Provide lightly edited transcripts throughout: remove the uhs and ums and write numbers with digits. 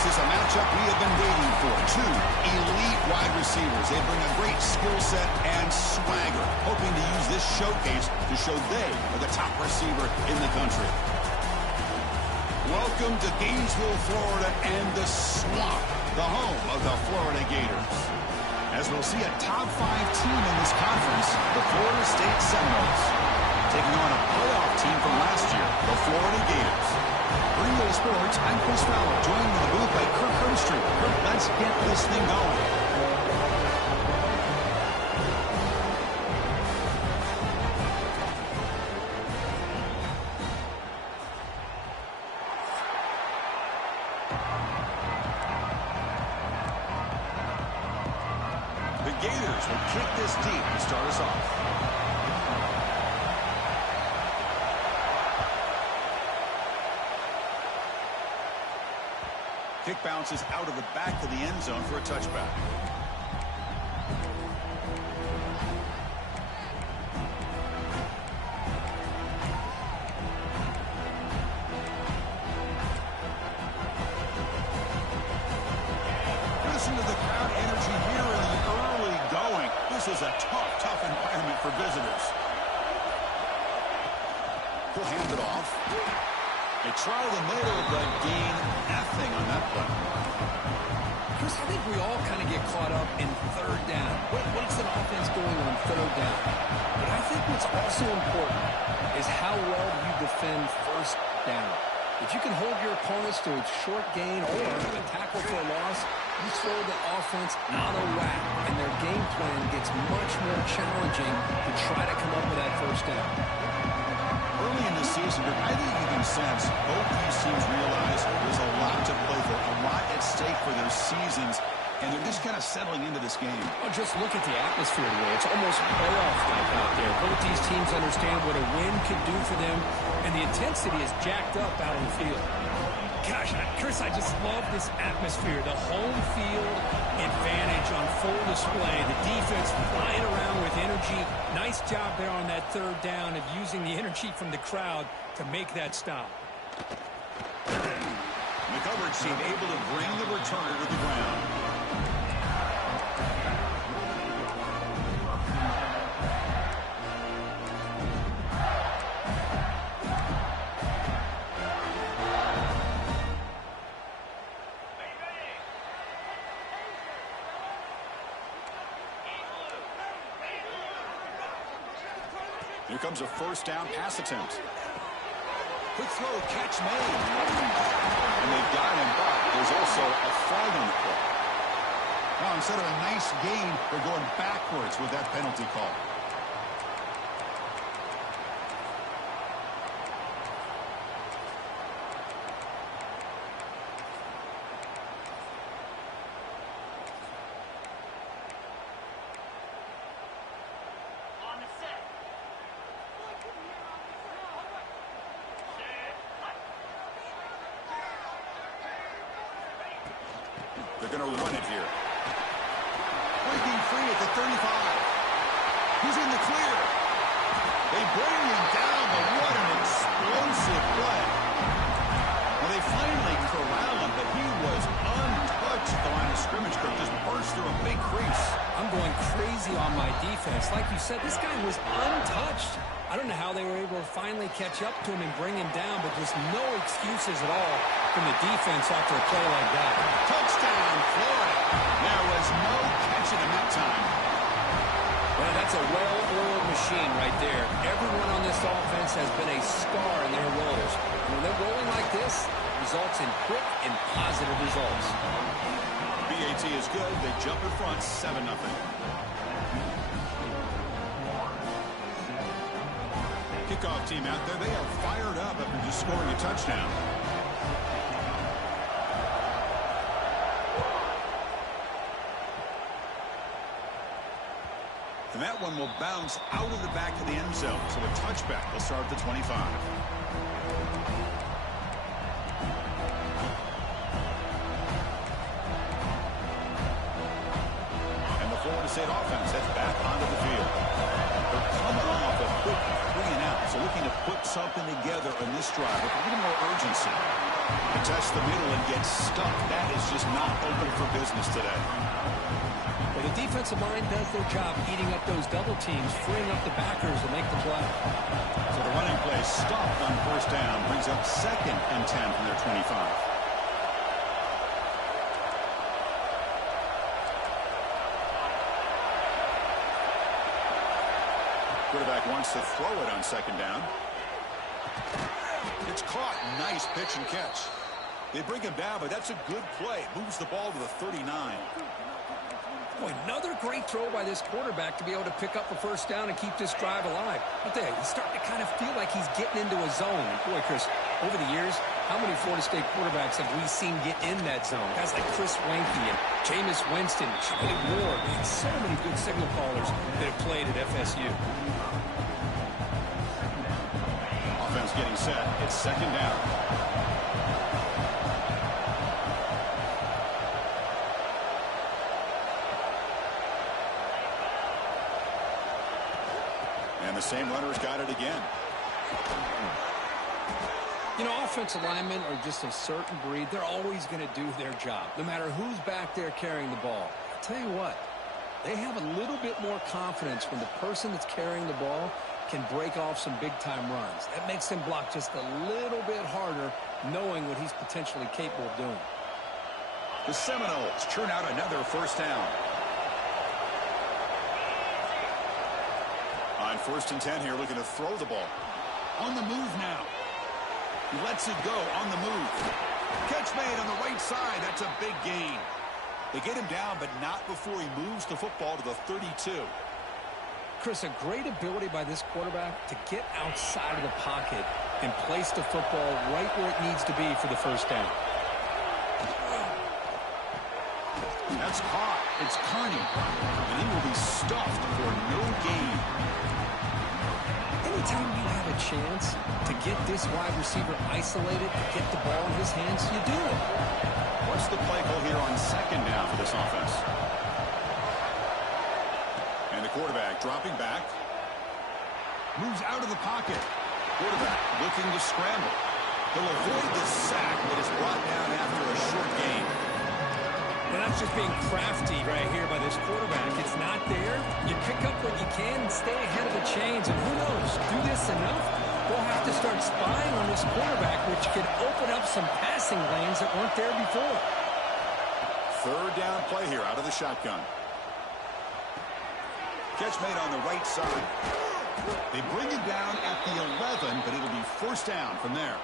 This is a matchup we have been waiting for. Two elite wide receivers. They bring a great skill set and swagger, hoping to use this showcase to show they are the top receiver in the country. Welcome to Gainesville, Florida, and the Swamp, the home of the Florida Gators. As we'll see a top 5 team in this conference, the Florida State Seminoles, taking on a playoff team from last year, the Florida Gators. For EA Sports, I'm Chris Fowler, joined in the booth by Kirk Hermstreet. Kirk, let's get this thing going. The Gators will kick this deep to start us off. Kick bounces out of the back of the end zone for a touchback. Listen to the crowd energy here in the early going. This is a tough environment for visitors. He'll hand it off. They try the middle, but gain nothing on that play. Chris, I think we all kind of get caught up in third down. What's an offense doing on third down? But I think what's also important is how well you defend first down. If you can hold your opponents to a short gain or a tackle for a loss, you throw the offense out of whack, and their game plan gets much more challenging to try to come up with that first down. Early in the season, I think you can sense both these teams realize there's a lot to play for, a lot at stake for their seasons, and they're just kind of settling into this game. Oh, just look at the atmosphere today. It's almost playoff-like out there. Both these teams understand what a win could do for them, and the intensity is jacked up out on the field. Gosh, Chris, I just love this atmosphere. The home field advantage on full display. The defense flying around with energy. Nice job there on that third down of using the energy from the crowd to make that stop. The coverage team able to bring the returner to the ground. Here comes a first down pass attempt. Quick throw, catch made. And they've got him, but there's also a flag on the play. Now, instead of a nice gain, they're going backwards with that penalty call. They're going to run it here. Breaking free at the 35. He's in the clear. They bring him down, but what an explosive play. Well, they finally corral him, but he was untouched. The line of scrimmage could just burst through a big crease. I'm going crazy on my defense. Like you said, this guy was untouched. I don't know how they were able to finally catch up to him and bring him down, but there's no excuses at all from the defense after a play like that. Touchdown, Florida. There was no catching him that time. Well, that's a well-oiled machine right there. Everyone on this offense has been a star in their roles. And when they're rolling like this, results in quick and positive results. BAT is good. They jump in front, 7-0. Kickoff team out there. They are fired up after just scoring a touchdown. And that one will bounce out of the back of the end zone. So a touchback will start at the 25. And the Florida State offense heads back onto the field. They're coming off a quick 3-and-out. So looking to put something together in this drive with a little more urgency. They test the middle and get stuck. That is just not open for business today. Well, the defensive line does their job eating up those double teams, freeing up the backers to make the play. So the running play stopped on first down, brings up 2nd and 10 from their 25. Quarterback wants to throw it on 2nd down. It's caught. Nice pitch and catch. They bring him down, but that's a good play. Moves the ball to the 39. Boy, another great throw by this quarterback to be able to pick up a first down and keep this drive alive. But he's starting to kind of feel like he's getting into a zone. And boy, Chris, over the years, how many Florida State quarterbacks have we seen get in that zone? Guys like Chris Weinke and Jameis Winston, Charlie Ward, and so many good signal callers that have played at FSU. Offense getting set. It's 2nd down. And the same runner's got it again. You know, offensive linemen are just a certain breed. They're always going to do their job, no matter who's back there carrying the ball. I'll tell you what, they have a little bit more confidence when the person that's carrying the ball can break off some big-time runs. That makes them block just a little bit harder, knowing what he's potentially capable of doing. The Seminoles churn out another first down. On 1st and 10 here, looking to throw the ball. On the move now. He lets it go on the move. Catch made on the right side. That's a big gain. They get him down, but not before he moves the football to the 32. Chris, a great ability by this quarterback to get outside of the pocket and place the football right where it needs to be for the first down. That's caught. It's Carney. And he will be stuffed for no gain. Anytime you have a chance to get this wide receiver isolated, to get the ball in his hands, you do it. What's the play call here on 2nd down for this offense? And the quarterback dropping back. Moves out of the pocket. Quarterback looking to scramble. He'll avoid the sack, but is brought down after a short gain. And that's just being crafty right here by this quarterback. It's not there. You pick up what you can and stay ahead of the chains. And who knows, do this enough, we'll have to start spying on this quarterback, which could open up some passing lanes that weren't there before. 3rd down play here out of the shotgun. Catch made on the right side. They bring it down at the 11, but it'll be first down from there.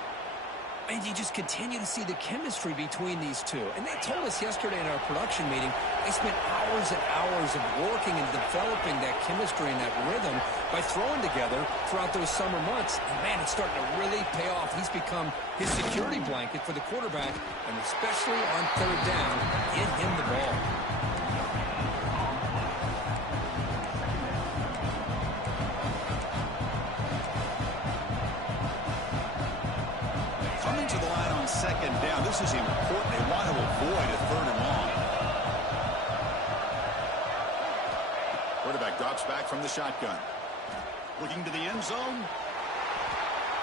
And you just continue to see the chemistry between these two. And they told us yesterday in our production meeting, they spent hours and hours of working and developing that chemistry and that rhythm by throwing together throughout those summer months. And man, it's starting to really pay off. He's become his security blanket for the quarterback, and especially on 3rd down, get him the ball. Coming to the line on 2nd down. This is important. They want to avoid a 3rd and long. Quarterback drops back from the shotgun. Looking to the end zone.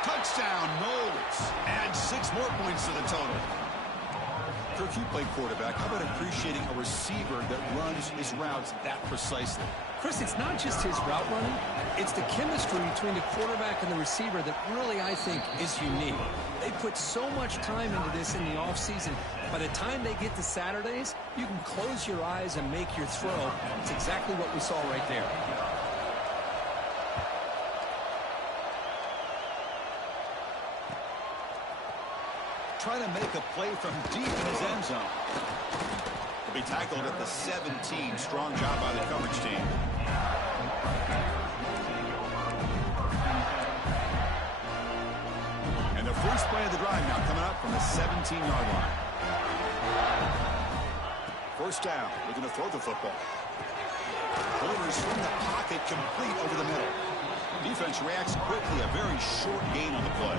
Touchdown, Knowles. Add 6 more points to the total. Kirk, you played quarterback. How about appreciating a receiver that runs his routes that precisely? Chris, it's not just his route running. It's the chemistry between the quarterback and the receiver that really, I think, is unique. They put so much time into this in the offseason. By the time they get to Saturdays, you can close your eyes and make your throw. It's exactly what we saw right there. Trying to make a play from deep in his end zone. He'll be tackled at the 17. Strong job by the coverage team. And the first play of the drive now coming up from the 17-yard line. First down, looking to throw the football. Delivers from the pocket, complete over the middle. Defense reacts quickly, a very short gain on the play.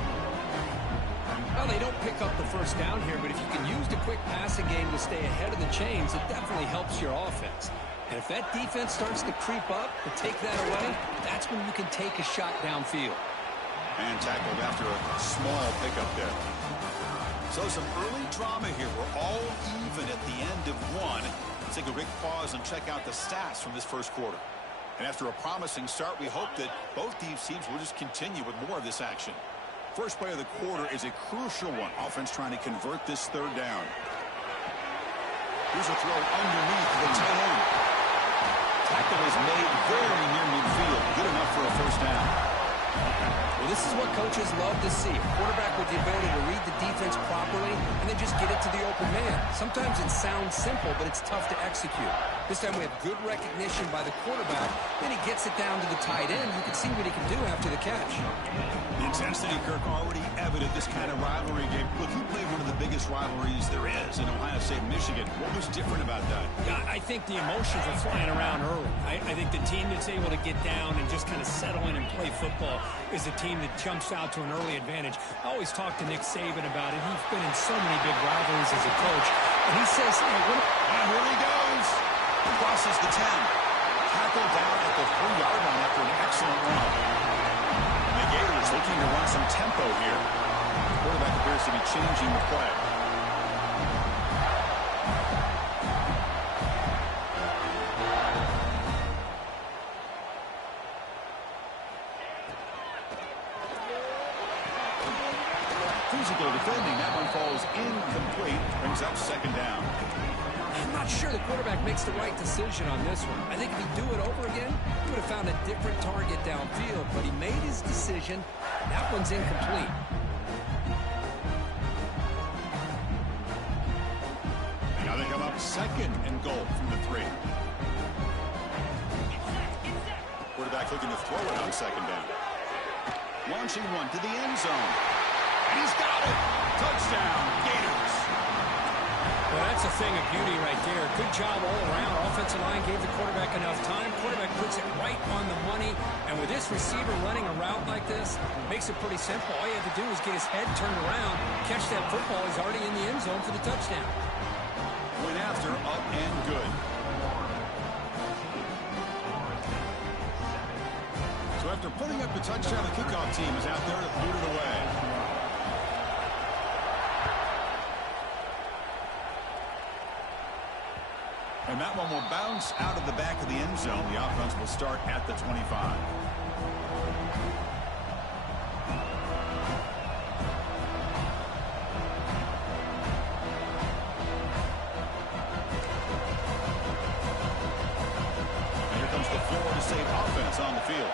Well, they don't pick up the first down here, but if you can use the quick passing game to stay ahead of the chains, it definitely helps your offense. And if that defense starts to creep up and take that away, that's when you can take a shot downfield. And tackled after a small pickup there. So some early drama here. We're all even at the end of one. Let's take a quick pause and check out the stats from this first quarter. And after a promising start, we hope that both these teams will just continue with more of this action. First play of the quarter is a crucial one. Offense trying to convert this third down. Here's a throw underneath the tight end. Tackle is made very near midfield. Good enough for a first down. Well, this is what coaches love to see. A quarterback with the ability to read the defense properly and then just get it to the open man. Sometimes it sounds simple, but it's tough to execute. This time we have good recognition by the quarterback. Then he gets it down to the tight end. You can see what he can do after the catch. The intensity, Kirk, already evident this kind of rivalry game. Look, you played one of the biggest rivalries there is in Ohio State and Michigan. What was different about that? Yeah, I think the emotions are flying around early. I think the team that's able to get down and just kind of settle in and play football is a team that jumps out to an early advantage. I always talk to Nick Saban about it. He's been in so many big rivalries as a coach. And he says, and here he goes. Crosses the 10. Tackled down at the 3-yard line after an excellent run. And the Gators looking to run some tempo here. The quarterback appears to be changing the play. Physical defending. That one falls incomplete. Brings up second down. I'm not sure the quarterback makes the right decision on this one. I think if he'd do it over again, he would have found a different target downfield, but he made his decision. That one's incomplete. Now they come up second and goal from the 3. Quarterback looking to throw it on second down. Launching one to the end zone. And he's got it. Touchdown, Gators. well, that's a thing of beauty right there. Good job all around. Offensive line gave the quarterback enough time. Quarterback puts it right on the money. And with this receiver running a route like this, makes it pretty simple. All you have to do is get his head turned around, catch that football. He's already in the end zone for the touchdown. Went after, up and good. So after putting up the touchdown, the kickoff team is out there to boot it away. And that one will bounce out of the back of the end zone. The offense will start at the 25. And here comes the Florida State offense on the field.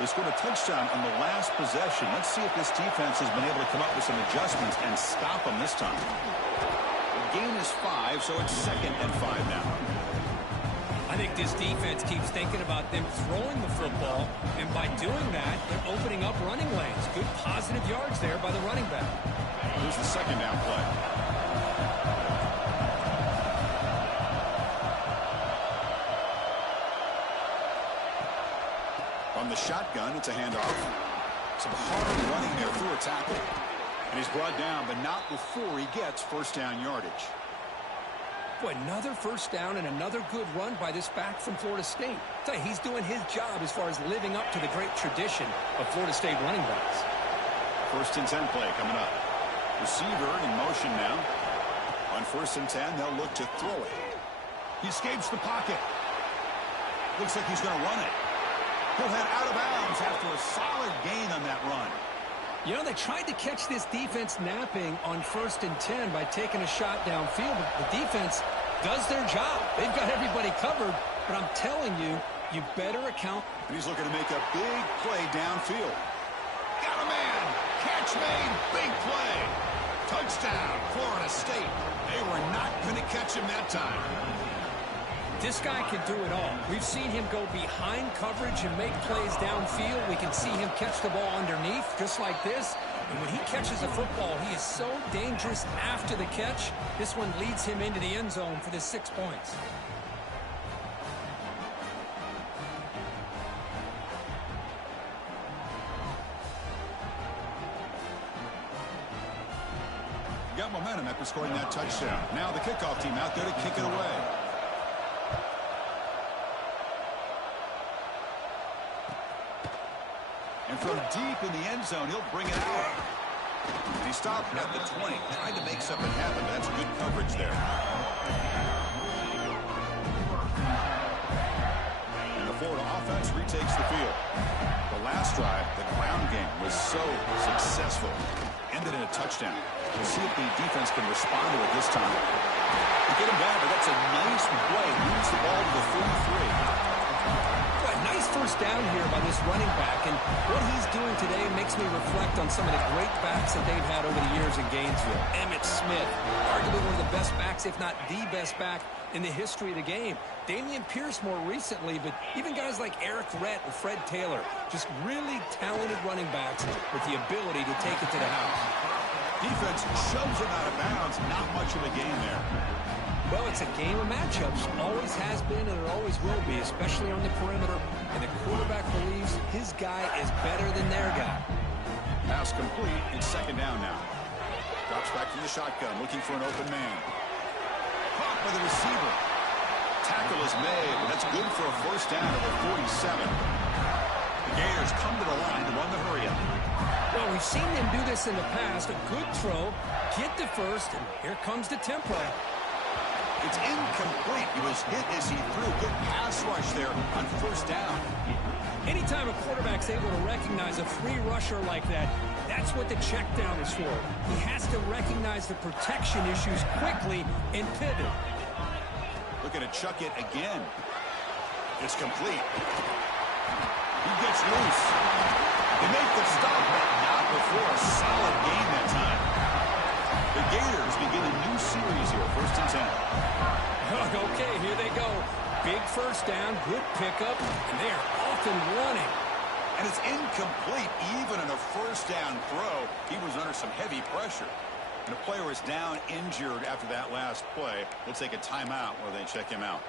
They scored a touchdown on the last possession. Let's see if this defense has been able to come up with some adjustments and stop them this time. Gain is 5, so it's 2nd and 5 now. I think this defense keeps thinking about them throwing the football, and by doing that, they're opening up running lanes. Good positive yards there by the running back. Here's the second down play. From the shotgun, it's a handoff. Some hard running there through a tackle. And he's brought down, but not before he gets first down yardage. Boy, another first down and another good run by this back from Florida State. I tell you, he's doing his job as far as living up to the great tradition of Florida State running backs. First and 10 play coming up. Receiver in motion now. On first and 10, they'll look to throw it. He escapes the pocket. Looks like he's going to run it. He'll head out of bounds after a solid gain on that run. You know, they tried to catch this defense napping on first and 10 by taking a shot downfield, but the defense does their job. They've got everybody covered, but I'm telling you, you better account. And he's looking to make a big play downfield. Got a man. Catch made. Big play. Touchdown, Florida State. They were not going to catch him that time. This guy can do it all. We've seen him go behind coverage and make plays downfield. We can see him catch the ball underneath, just like this. And when he catches a football, he is so dangerous after the catch. This one leads him into the end zone for the 6 points. Got momentum after scoring that touchdown. Now the kickoff team out there to kick it away. And from deep in the end zone, he'll bring it out. And he stopped at the 20, trying to make something happen, but that's good coverage there. And the Florida offense retakes the field. The last drive, the ground game, was so successful. Ended in a touchdown. We'll see if the defense can respond to it this time. They get him back, but that's a nice play. Moves the ball to the 43. Nice first down here by this running back, and what he's doing today makes me reflect on some of the great backs that they've had over the years in Gainesville. Emmitt Smith, arguably one of the best backs, if not the best back in the history of the game. Damian Pierce more recently, but even guys like Eric Rett and Fred Taylor, just really talented running backs with the ability to take it to the house. Defense shoves him out of bounds. Not much of a game there. Well, it's a game of matchups. Always has been and it always will be, especially on the perimeter. And the quarterback believes his guy is better than their guy. Pass complete. It's second down now. Drops back to the shotgun, looking for an open man. Caught by the receiver. Tackle is made, but that's good for a first down at the 47. The Gators come to the line to run the hurry-up. Well, we've seen them do this in the past. A good throw, get to first, and here comes the tempo. It's incomplete. He was hit as he threw. Good pass rush there on first down. Anytime a quarterback's able to recognize a free rusher like that, that's what the check down is for. He has to recognize the protection issues quickly and pivot. Looking to chuck it again. It's complete. He gets loose. They make the stop, but not before a solid gain that time. The Gators begin a new series here, 1st and 10. Okay, here they go. Big first down, good pickup, and they are off and running. And it's incomplete. Even in a first down throw, he was under some heavy pressure. And the player is down injured after that last play. We'll take a timeout while they check him out.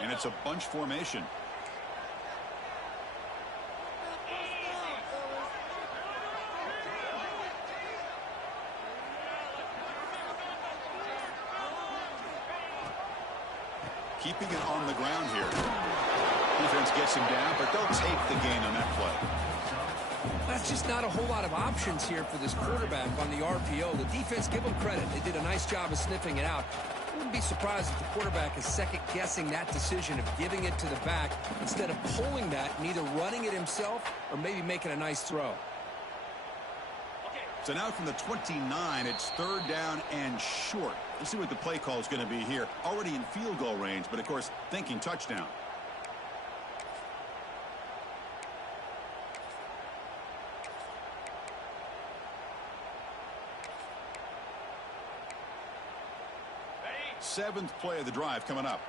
And it's a bunch formation. Keeping it on the ground here. Defense gets him down, but they'll take the gain on that play. That's just not a whole lot of options here for this quarterback on the RPO. The defense, give them credit. They did a nice job of sniffing it out. I wouldn't be surprised if the quarterback is second-guessing that decision of giving it to the back instead of pulling that and either running it himself or maybe making a nice throw. So now from the 29, it's 3rd down and short. Let's see what the play call is going to be here. Already in field goal range, but of course, thinking touchdown. Seventh play of the drive coming up.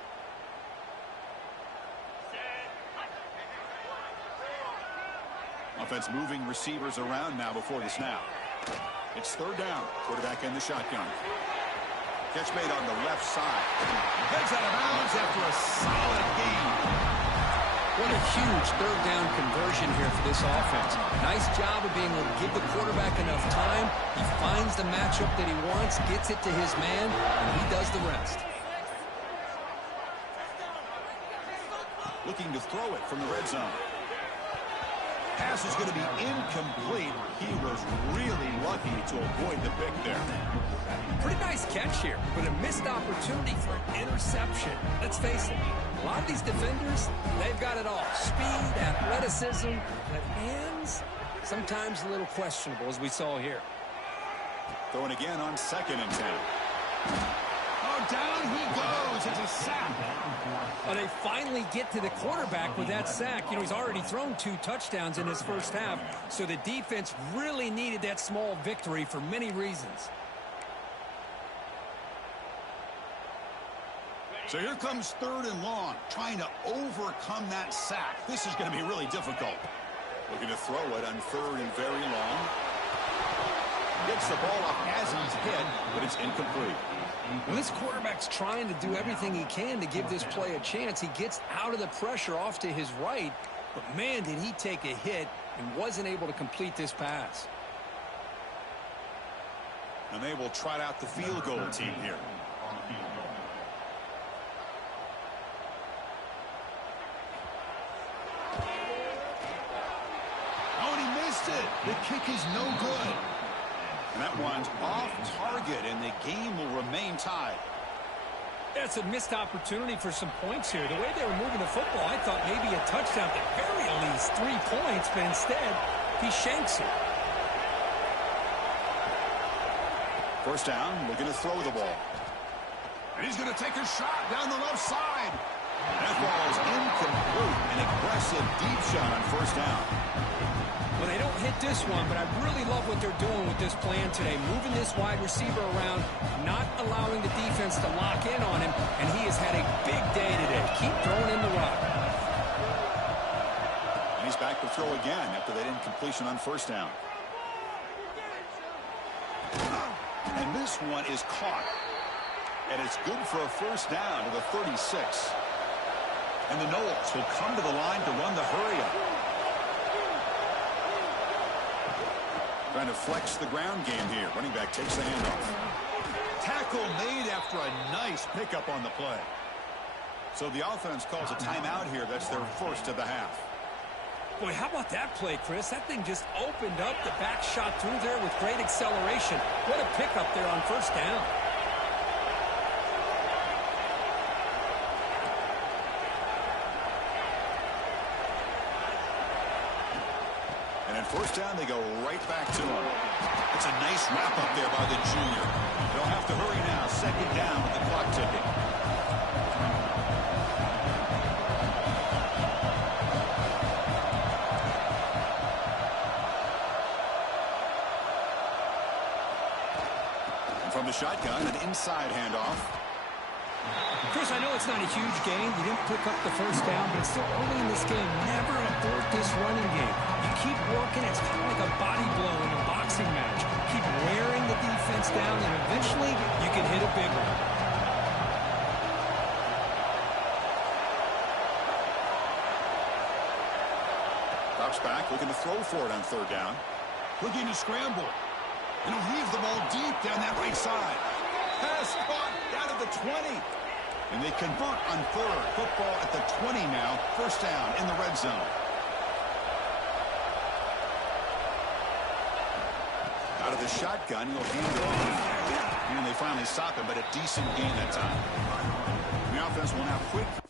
Offense moving receivers around now before the snap. It's 3rd down. Quarterback in the shotgun. Catch made on the left side. Heads out of bounds after a solid gain. What a huge 3rd down conversion here for this offense. Nice job of being able to give the quarterback enough time. He finds the matchup that he wants, gets it to his man, and he does the rest. Looking to throw it from the red zone. Pass is going to be incomplete. He was really lucky to avoid the pick there. Pretty nice catch here, but a missed opportunity for an interception. Let's face it, a lot of these defenders, they've got it all. Speed, athleticism, but hands, sometimes a little questionable, as we saw here. Throwing again on 2nd and 10. Oh, down he goes. It's a sack. Well, they finally get to the quarterback with that sack. You know, he's already thrown 2 touchdowns in his first half, so the defense really needed that small victory for many reasons. So here comes 3rd and long, trying to overcome that sack. This is going to be really difficult. Looking to throw it on 3rd and very long. Gets the ball up as he's hit, but it's incomplete. Well, this quarterback's trying to do everything he can to give this play a chance. He gets out of the pressure off to his right, but man, did he take a hit and wasn't able to complete this pass. And they will trot out the field goal team here. it. The kick is no good. And that one's off target, and the game will remain tied. That's a missed opportunity for some points here. The way they were moving the football, I thought maybe a touchdown, at the very least 3 points, but instead, he shanks it. First down, looking to throw the ball. And he's going to take a shot down the left side. That ball is incomplete. An aggressive deep shot on first down. Well, they don't hit this one, but I really love what they're doing with this plan today. Moving this wide receiver around, not allowing the defense to lock in on him, and he has had a big day today. Keep throwing in the rock. And he's back to throw again after that incompletion on first down. And this one is caught. And it's good for a first down to the 36. And the Knowles will come to the line to run the hurry-up. Trying to flex the ground game here. Running back takes the handoff. Tackle made after a nice pickup on the play. So the offense calls a timeout here. That's their first of the half. Boy, how about that play, Chris? That thing just opened up. The back shot through there with great acceleration. What a pickup there on first down. First down, they go right back to him. It's a nice wrap up there by the junior. They'll have to hurry now. Second down with the clock ticking. And from the shotgun, an inside handoff. Chris, I know it's not a huge gain. You didn't pick up the first down, but it's still early in this game. Never abort this running game. You keep working. It's kind of like a body blow in a boxing match. Keep wearing the defense down, and eventually you can hit a big one. Drops back, looking to throw for it on third down. Looking to scramble. And he'll leave the ball deep down that right side. Pass caught down at the 20. And they convert on third. Football at the 20 now. First down in the red zone. Out of the shotgun, he'll hand it off. And they finally stop him, but a decent gain that time. The offense will now quick.